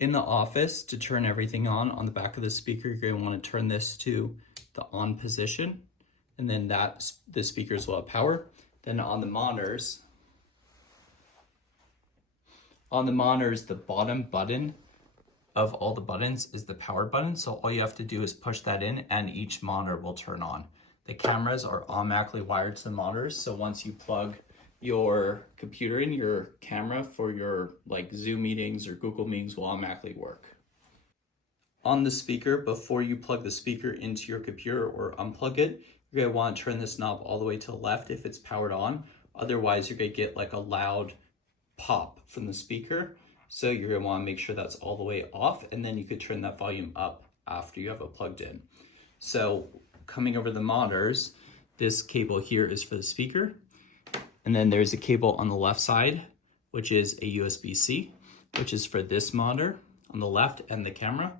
In the office, to turn everything on the back of the speaker, you're going to want to turn this to the on position, and then the speakers will have power. Then on the monitors, the bottom button of all the buttons is the power button. So all you have to do is push that in and each monitor will turn on. The cameras are automatically wired to the monitors. So once you plug your computer in, your camera for your like Zoom meetings or Google meetings will automatically work. On the speaker, before you plug the speaker into your computer or unplug it, you're gonna want to turn this knob all the way to the left if it's powered on. Otherwise, you're gonna get like a loud pop from the speaker. So you're gonna want to make sure that's all the way off, and then you could turn that volume up after you have it plugged in. So coming over the monitors, this cable here is for the speaker. And then there's a cable on the left side, which is a USB-C, which is for this monitor on the left and the camera.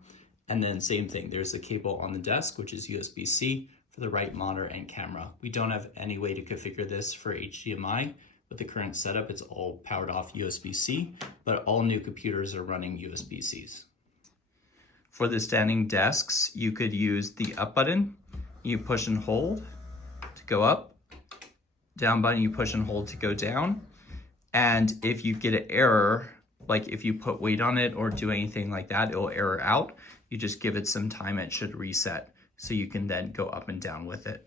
And then same thing, there's a cable on the desk, which is USB-C for the right monitor and camera. We don't have any way to configure this for HDMI. With the current setup, it's all powered off USB-C, but all new computers are running USB-Cs. For the standing desks, you could use the up button. You push and hold to go up. Down button, you push and hold to go down. And if you get an error, like if you put weight on it or do anything like that, it will error out. You just give it some time, it should reset. So you can then go up and down with it.